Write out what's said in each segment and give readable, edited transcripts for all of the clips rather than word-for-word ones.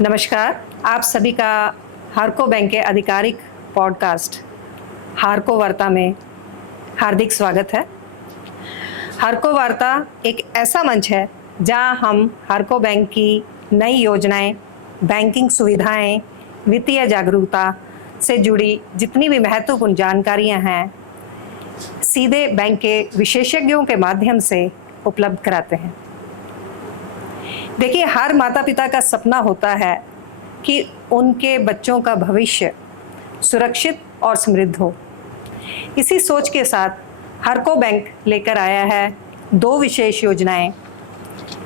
नमस्कार, आप सभी का हारको बैंक के आधिकारिक पॉडकास्ट हारको वार्ता में हार्दिक स्वागत है। हारको वार्ता एक ऐसा मंच है जहां हम हारको बैंक की नई योजनाएं, बैंकिंग सुविधाएं, वित्तीय जागरूकता से जुड़ी जितनी भी महत्वपूर्ण जानकारियां हैं, सीधे बैंक के विशेषज्ञों के माध्यम से उपलब्ध कराते हैं। देखिए, हर माता पिता का सपना होता है कि उनके बच्चों का भविष्य सुरक्षित और समृद्ध हो। इसी सोच के साथ हारको बैंक लेकर आया है दो विशेष योजनाएं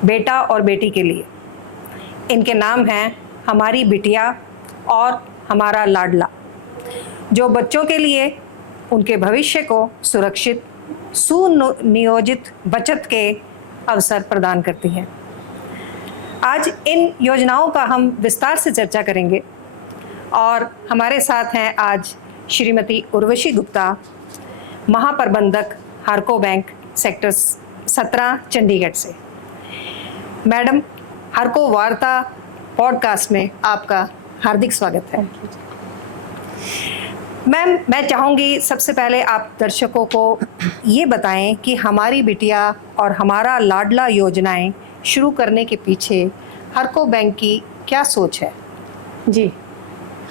बेटा और बेटी के लिए। इनके नाम हैं हमारी बिटिया और हमारा लाडला, जो बच्चों के लिए उनके भविष्य को सुरक्षित सुनियोजित बचत के अवसर प्रदान करती है। आज इन योजनाओं का हम विस्तार से चर्चा करेंगे और हमारे साथ हैं आज श्रीमती उर्वशी गुप्ता, महाप्रबंधक हारको बैंक सेक्टर 17 चंडीगढ़ से। मैडम, हारको वार्ता पॉडकास्ट में आपका हार्दिक स्वागत है। मैम, मैं चाहूँगी सबसे पहले आप दर्शकों को ये बताएं कि हमारी बिटिया और हमारा लाडला योजनाएं शुरू करने के पीछे हारको बैंक की क्या सोच है? जी,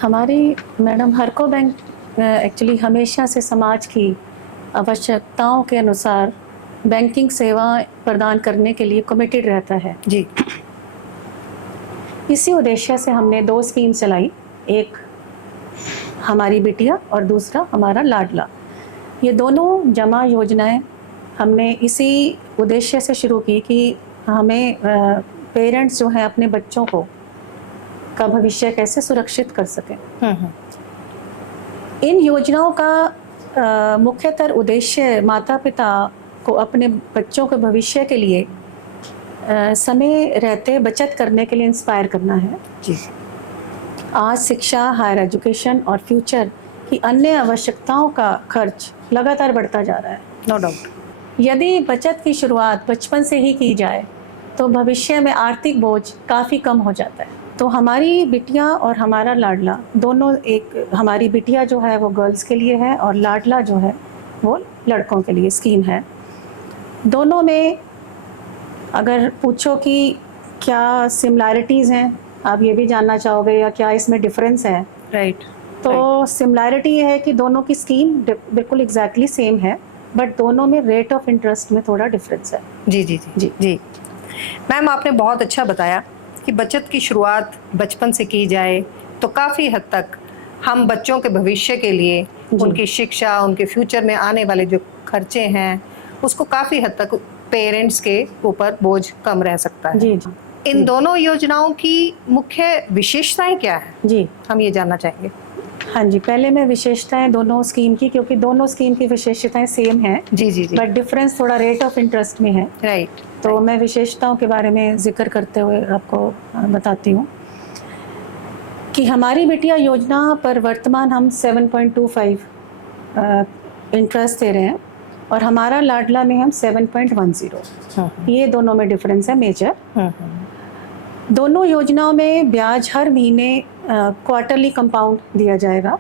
हमारी मैडम हारको बैंक एक्चुअली हमेशा से समाज की आवश्यकताओं के अनुसार बैंकिंग सेवा प्रदान करने के लिए कमिटेड रहता है। जी, इसी उद्देश्य से हमने दो स्कीम चलाई, एक हमारी बिटिया और दूसरा हमारा लाडला। ये दोनों जमा योजनाएं हमने इसी उद्देश्य से शुरू की कि हमें पेरेंट्स जो हैं अपने बच्चों को का भविष्य कैसे सुरक्षित कर सकें। इन योजनाओं का मुख्यतर उद्देश्य माता पिता को अपने बच्चों के भविष्य के लिए समय रहते बचत करने के लिए इंस्पायर करना है। जी। आज शिक्षा, हायर एजुकेशन और फ्यूचर की अन्य आवश्यकताओं का खर्च लगातार बढ़ता जा रहा है। No doubt. यदि बचत की शुरुआत बचपन से ही की जाए तो भविष्य में आर्थिक बोझ काफ़ी कम हो जाता है। तो हमारी बिटिया और हमारा लाडला दोनों, एक हमारी बिटिया जो है वो गर्ल्स के लिए है और लाडला जो है वो लड़कों के लिए स्कीम है। दोनों में अगर पूछो कि क्या सिमिलैरिटीज़ हैं, आप ये भी जानना चाहोगे, या क्या इसमें डिफरेंस है? राइट। तो सिमिलैरिटी ये है कि दोनों की स्कीम बिल्कुल एग्जैक्टली सेम है, बट दोनों में रेट ऑफ इंटरेस्ट में थोड़ा डिफरेंस है। जी जी जी जी जी। मैम, आपने बहुत अच्छा बताया कि बचत की शुरुआत बचपन से की जाए तो काफ़ी हद तक हम बच्चों के भविष्य के लिए, उनकी शिक्षा, उनके फ्यूचर में आने वाले जो खर्चे हैं, उसको काफ़ी हद तक पेरेंट्स के ऊपर बोझ कम रह सकता है। जी जी। इन दोनों योजनाओं की मुख्य विशेषताएं क्या है? जी, हम ये जानना चाहेंगे। हाँ जी, पहले मैं विशेषताएं दोनों स्कीम की, क्योंकि दोनों स्कीम की विशेषताएं सेम हैं। जी जी जी। बट डिफरेंस थोड़ा रेट ऑफ इंटरेस्ट में है। राइट। तो मैं विशेषताओं के बारे में जिक्र करते हुए आपको बताती हूँ कि हमारी बिटिया योजना पर वर्तमान हम 7.25 इंटरेस्ट दे रहे हैं और हमारा लाडला में हम 7.10। ये दोनों में डिफरेंस है मेजर। दोनों योजनाओं में ब्याज हर महीने क्वार्टरली कंपाउंड दिया जाएगा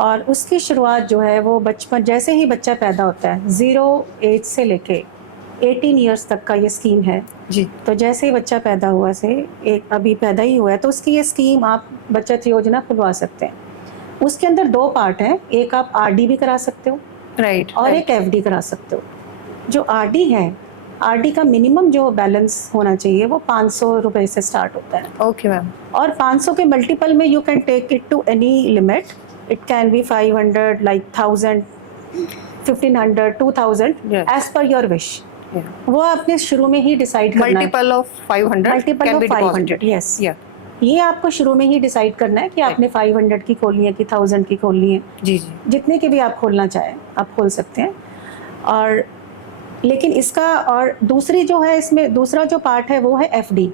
और उसकी शुरुआत जो है वो बचपन, जैसे ही बच्चा पैदा होता है, 0 एज से लेके 18 ईयर्स तक का ये स्कीम है। जी। तो जैसे ही बच्चा पैदा हुआ से, एक अभी पैदा ही हुआ है, तो उसकी ये स्कीम आप बचत योजना खुलवा सकते हैं। उसके अंदर दो पार्ट हैं, एक आप आरडी भी करा सकते हो, राइट, और एक एफडी करा सकते हो। जो आरडी है, आरडी का मिनिमम जो बैलेंस होना चाहिए वो 500 रुपये से स्टार्ट होता है। Okay ma'am. और 500 के मल्टीपल में you can take it to any limit. It can be 500, like 1000, 1500, 2000 as per your wish. वो आपने शुरू में ही डिसाइड करना है। Multiple of 500, multiple of 500, yes. ये आपको शुरू में ही डिसाइड करना है कि आपने 500 की खोलनी है कि 1000 की खोलनी है। जी जी। जितने की भी आप खोलना चाहें आप खोल सकते हैं। और लेकिन इसका और दूसरी जो है, इसमें दूसरा जो पार्ट है वो है एफडी।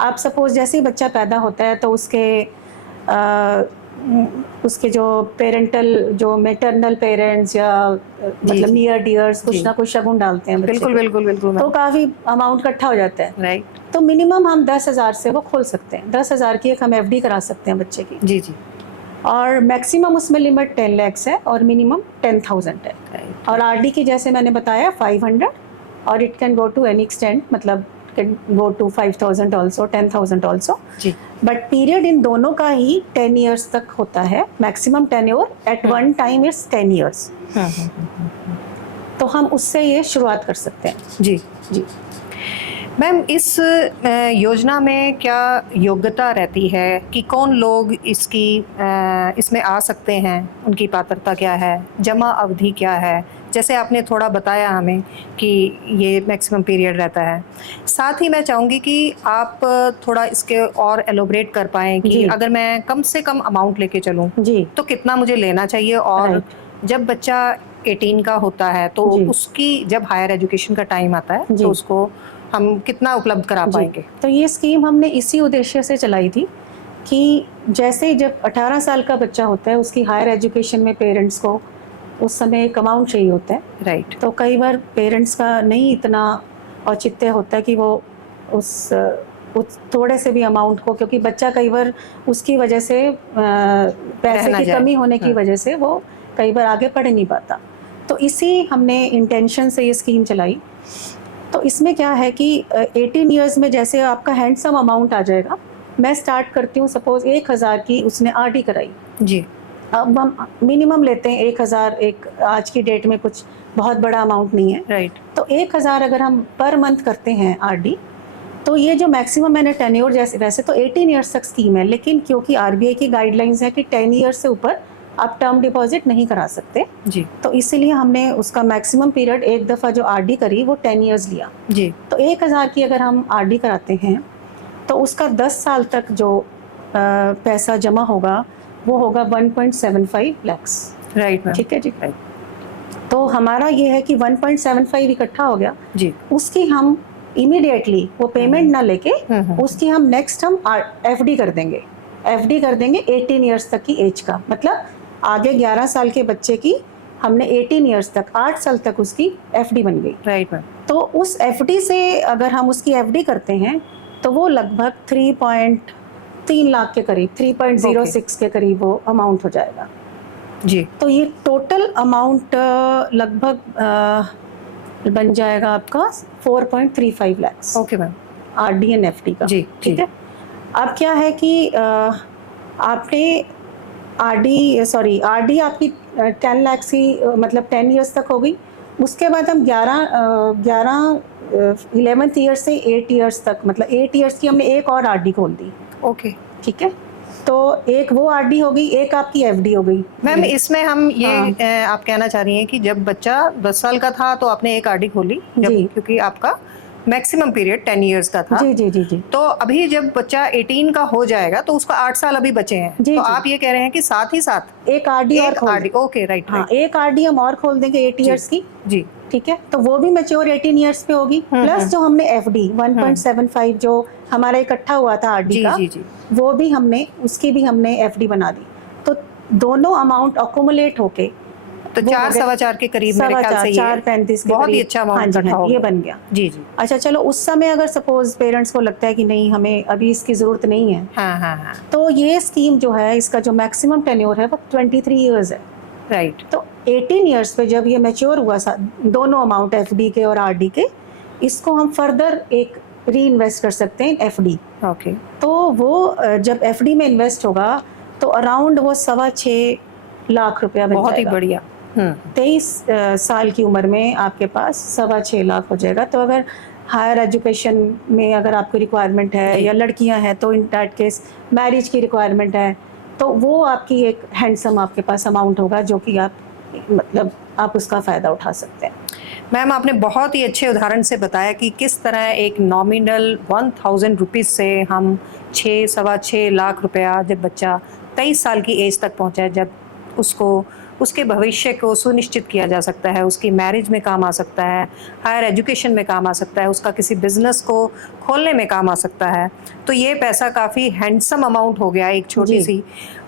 आप सपोज जैसे ही बच्चा पैदा होता है तो उसके जो पेरेंटल, जो मैटरनल पेरेंट्स या मतलब नियर डियर्स कुछ ना कुछ शगुन डालते हैं बच्चे बिल्कुल को। बिल्कुल बिल्कुल। तो काफ़ी अमाउंट इकट्ठा हो जाता है, राइट। तो मिनिमम हम 10,000 से वो खोल सकते हैं। 10,000 की एक हम एफडी करा सकते हैं बच्चे की, जी जी। और मैक्सिमम उसमें लिमिट 10 लाख है और मिनिमम 10,000 है। Right. और आरडी की जैसे मैंने बताया 500, और it can go to any extent, मतलब can go to 5,000 also, 10,000 also. जी। बट पीरियड इन दोनों का ही 10 ईयर्स तक होता है। Maximum tenure at one time is 10 years. तो हम उससे ये शुरुआत कर सकते हैं। जी जी। मैम, इस योजना में क्या योग्यता रहती है कि कौन लोग इसमें आ सकते हैं, उनकी पात्रता क्या है, जमा अवधि क्या है? जैसे आपने थोड़ा बताया हमें कि ये मैक्सिमम पीरियड रहता है। साथ ही मैं चाहूँगी कि आप थोड़ा इसके और एलोबरेट कर पाएँ कि जी। अगर मैं कम से कम अमाउंट लेके चलूँ जी। तो कितना मुझे लेना चाहिए, और Right. जब बच्चा 18 का होता है तो जी। उसकी जब हायर एजुकेशन का टाइम आता है जी। तो उसको हम कितना उपलब्ध करा जी। पाएंगे? तो ये स्कीम हमने इसी उद्देश्य से चलाई थी कि जैसे ही जब 18 साल का बच्चा होता है, उसकी हायर एजुकेशन में पेरेंट्स को उस समय एक अमाउंट चाहिए होता है। राइट। तो कई बार पेरेंट्स का नहीं इतना औचित्य होता है कि वो उस थोड़े से भी अमाउंट को, क्योंकि बच्चा कई बार उसकी वजह से पैसे रहना की जाए। कमी होने की हाँ। वजह से वो कई बार आगे पढ़ नहीं पाता। तो इसी हमने इंटेंशन से ये स्कीम चलाई। तो इसमें क्या है कि 18 ईयर्स में जैसे आपका हैंडसम अमाउंट आ जाएगा। मैं स्टार्ट करती हूँ, सपोज 1,000 की उसने आरडी कराई। जी। अब हम मिनिमम लेते हैं 1,000, एक आज की डेट में कुछ बहुत बड़ा अमाउंट नहीं है। राइट। तो 1,000 अगर हम पर मंथ करते हैं आरडी, तो ये जो मैक्सिमम मैंने टेन्योर, जैसे वैसे तो 18 ईयर्स तक स्कीम है, लेकिन क्योंकि आरबीआई की गाइडलाइंस है कि 10 ईयर्स से ऊपर आप टर्म डिपॉजिट नहीं करा सकते, जी। तो इसीलिए हमने उसका मैक्सिमम पीरियड एक दफ़ा जो आरडी करी वो 10 ईयर्स लिया। जी। तो 1,000 की अगर हम आरडी कराते हैं तो उसका 10 साल तक जो पैसा जमा होगा वो होगा 1.75 लाख। Right ma'am. ठीक है जी। राइट। तो हमारा ये है कि 1.75 इकट्ठा हो गया। जी। उसकी हम इमीडिएटली वो पेमेंट ना लेके उसकी हम नेक्स्ट हम एफडी कर देंगे। एफडी कर देंगे 18 ईयर्स तक की एज का, मतलब आगे 11 साल के बच्चे की हमने 18 ईयर्स तक, 8 साल तक उसकी एफडी बन गई। Right ma'am. तो उस एफडी से अगर हम उसकी एफडी करते हैं तो वो लगभग 3.3 लाख के करीब, 3.06 के करीब वो अमाउंट हो जाएगा। जी। तो ये टोटल अमाउंट लगभग बन जाएगा आपका 4.35 lakh. Okay ma'am. RD and FD का। जी। ठीक है। अब क्या है कि आपने आरडी आपकी 10 लाख की, मतलब 10 ईयर्स तक हो गई। उसके बाद हम 11th ईयर से 8 ईयर्स तक, मतलब 8 ईयर्स की हमने एक और आरडी खोल दी। ओके। ठीक है। तो एक वो आरडी हो गई, एक आपकी एफडी हो गई। मैम, इसमें हम ये हाँ। आप कहना चाह रही हैं कि जब बच्चा 10 साल का था तो आपने एक आरडी खोली, जी। क्योंकि आपका मैक्सिमम पीरियड 10 ईयर्स का था। जी जी जी जी। तो अभी जब बच्चा 18 का हो जाएगा तो उसका 8 साल अभी बचे हैं। जी, तो जी। आप ये कह रहे हैं कि साथ ही साथ एक आरडी और एक खोल आरडी। दें। ओके। राइट। हाँ, एक आरडी हम और खोल देंगे 8 ईयर्स की। जी। ठीक है। तो वो भी मैच्योर 18 ईयर्स पे होगी, प्लस जो हमने एफडी 1.75 जो हमारा इकट्ठा हुआ था आरडी जी का, जी जी। वो भी हमने, उसकी भी हमने एफडी बना दी। तो दोनों अमाउंट अकोमुलेट होके तो 4-4.25 के करीब मेरे ख्याल से ये 4.35 के बहुत ही करीब। अच्छा हाँ अमाउंट जी, इकट्ठा हाँ, हो ये गया। बन गया। जी जी। अच्छा, चलो उस समय अगर सपोज पेरेंट्स को लगता है कि नहीं हमें अभी इसकी ज़रूरत नहीं है, हाँ हाँ हाँ। तो ये स्कीम जो है, इसका जो मैक्सिमम टेन्योर है वो 23 ईयर्स है। राइट। तो 18 ईयर्स पे जब ये मैच्योर हुआ, दोनों अमाउंट एफडी के और आरडी के, इसको हम फर्दर एक री इन्वेस्ट कर सकते हैं एफडी। ओके। तो वो जब एफडी में इन्वेस्ट होगा तो अराउंड वो 6.25 लाख रुपया बन बहुत ही जाएगा। बढ़िया। 23 साल की उम्र में आपके पास 6.25 लाख हो जाएगा। तो अगर हायर एजुकेशन में अगर आपकी रिक्वायरमेंट है, या लड़कियां हैं तो इन दैट केस मैरिज की रिक्वायरमेंट है, तो वो आपकी एक हैंडसम आपके पास अमाउंट होगा जो कि आप, मतलब आप उसका फ़ायदा उठा सकते हैं। मैम, आपने बहुत ही अच्छे उदाहरण से बताया कि किस तरह एक नॉमिनल 1000 रुपीज़ से हम 6-6.25 लाख रुपया, जब बच्चा 23 साल की एज तक पहुंचा है, जब उसको उसके भविष्य को सुनिश्चित किया जा सकता है, उसकी मैरिज में काम आ सकता है, हायर एजुकेशन में काम आ सकता है, उसका किसी बिजनेस को खोलने में काम आ सकता है। तो ये पैसा काफ़ी हैंडसम अमाउंट हो गया, एक छोटी सी।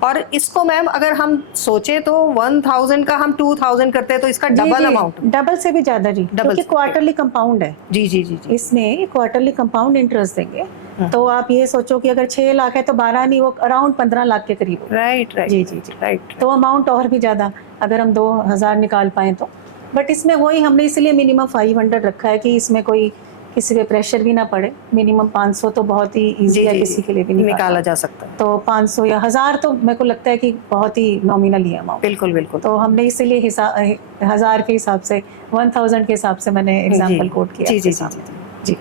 और इसको मैम अगर हम सोचें तो 1000 का हम 2000 करते हैं तो इसका डबल अमाउंट, डबल से भी ज्यादा जी, क्योंकि क्वार्टरली कंपाउंड है। जी जी जी जी। इसमें क्वार्टरली कंपाउंड इंटरेस्ट देंगे। तो आप ये सोचो कि अगर 6 लाख है तो 12 नहीं, वो अराउंड 15 लाख के करीब होगा। राइट राइट जी जी जी, राइट। तो अमाउंट और भी ज़्यादा अगर हम 2000 निकाल पाए तो। बट इसमें वही हमने इसलिए मिनिमम 500 रखा है कि इसमें कोई किसी पे प्रेशर भी ना पड़े। मिनिमम 500 तो बहुत ही ईजी है, किसी के लिए भी निकाला जा सकता है। तो 500 या 1000 तो मेरे को लगता है कि बहुत ही नॉमिनल ही अमाउंट। बिल्कुल बिल्कुल। तो हमने इसलिए 1000 के हिसाब से 1000 के हिसाब से मैंने एग्जाम्पल कोट किया। जी जी जी जी।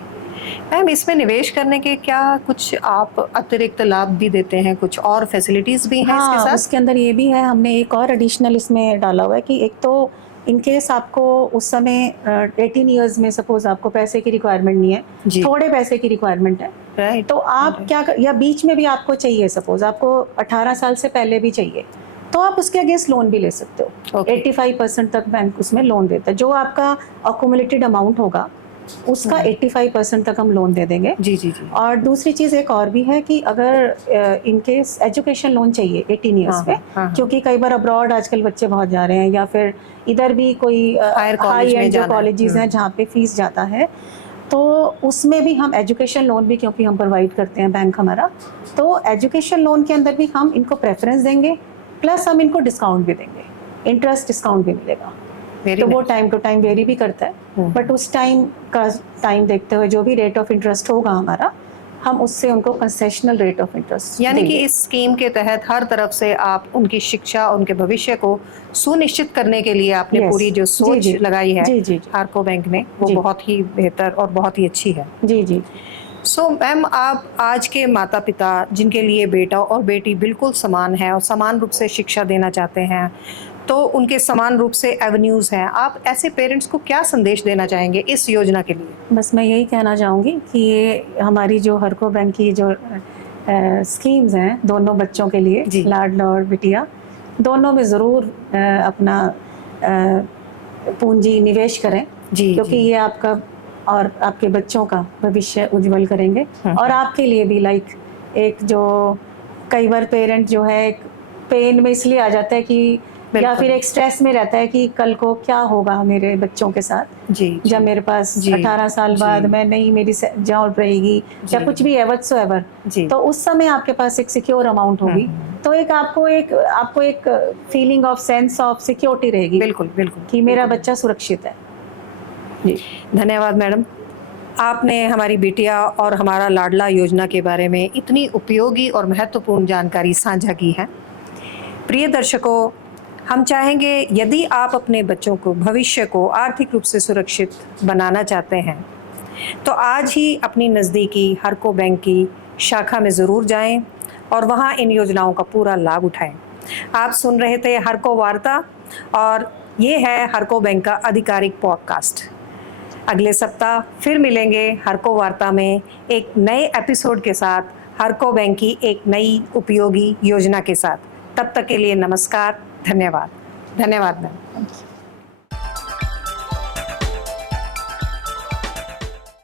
मैम इसमें निवेश करने के क्या कुछ आप अतिरिक्त लाभ भी देते हैं, कुछ और फैसिलिटीज भी हैं इसके साथ? उसके अंदर ये भी है, हमने एक और एडिशनल इसमें डाला हुआ है कि एक तो इन केस आपको उस समय 18 इयर्स में सपोज आपको पैसे की रिक्वायरमेंट नहीं है, थोड़े पैसे की रिक्वायरमेंट है, राइट, तो आप क्या या बीच में भी आपको चाहिए, सपोज आपको 18 साल से पहले भी चाहिए, तो आप उसके अगेंस्ट लोन भी ले सकते हो। 85% तक बैंक उसमें लोन देता है। जो आपका अक्यूमुलेटेड अमाउंट होगा उसका 85% तक हम लोन दे देंगे। जी जी जी। और दूसरी चीज़ एक और भी है कि अगर इन केस एजुकेशन लोन चाहिए 18 ईयर्स पे, क्योंकि कई बार अब्रॉड आजकल बच्चे बहुत जा रहे हैं, या फिर इधर भी कोई हाई एंड जो कॉलेजेस हैं जहाँ पे फीस जाता है, तो उसमें भी हम एजुकेशन लोन भी क्योंकि हम प्रोवाइड करते हैं बैंक हमारा, तो एजुकेशन लोन के अंदर भी हम इनको प्रेफरेंस देंगे, प्लस हम इनको डिस्काउंट भी देंगे, इंटरेस्ट डिस्काउंट भी मिलेगा। तो वो टाइम टू टाइम वेरी भी करता है, बट उस टाइम देखते हुए जो भी रेट ऑफ इंटरेस्ट होगा हमारा, हम उससे उनको कंसेशनल रेट ऑफ इंटरेस्ट, यानी कि इस स्कीम के तहत हर तरफ से आप उनकी शिक्षा, उनके भविष्य को सुनिश्चित करने के लिए आपने पूरी जो सोच लगाई है हारको बैंक ने, वो बहुत ही बेहतर और बहुत ही अच्छी है। जी जी। सो मैम, आप आज के माता पिता जिनके लिए बेटा और बेटी बिल्कुल समान है और समान रूप से शिक्षा देना चाहते हैं, तो उनके समान रूप से एवेन्यूज़ हैं, आप ऐसे पेरेंट्स को क्या संदेश देना चाहेंगे इस योजना के लिए? बस मैं यही कहना चाहूँगी कि ये हमारी जो हरको बैंक की जो स्कीम्स हैं दोनों बच्चों के लिए, लाडला और बिटिया, दोनों में ज़रूर अपना पूंजी निवेश करें, क्योंकि ये आपका और आपके बच्चों का भविष्य उज्जवल करेंगे। और आपके लिए भी एक जो कई बार पेरेंट जो है एक पेन में इसलिए आ जाता है कि, या फिर एक स्ट्रेस में रहता है कि कल को क्या होगा मेरे बच्चों के साथ, जब मेरे पास 18 साल बाद मैं नहीं, मेरी जॉब रहेगी या कुछ भी है व्हाटसोएवर, तो उस समय आपके पास एक सिक्योर अमाउंट होगी, तो आपको एक feeling of sense of security रहेगी। बिल्कुल बिल्कुल, कि मेरा बच्चा सुरक्षित है। जी, धन्यवाद मैडम, आपने हमारी बिटिया और हमारा लाडला योजना के बारे में इतनी उपयोगी और महत्वपूर्ण जानकारी साझा की है। प्रिय दर्शकों, हम चाहेंगे यदि आप अपने बच्चों को, भविष्य को आर्थिक रूप से सुरक्षित बनाना चाहते हैं, तो आज ही अपनी नज़दीकी हरको बैंक की शाखा में ज़रूर जाएं और वहां इन योजनाओं का पूरा लाभ उठाएं। आप सुन रहे थे हरको वार्ता, और ये है हरको बैंक का आधिकारिक पॉडकास्ट। अगले सप्ताह फिर मिलेंगे हरको वार्ता में एक नए एपिसोड के साथ, हरको बैंक की एक नई उपयोगी योजना के साथ। तब तक के लिए नमस्कार, धन्यवाद। धन्यवाद मैम।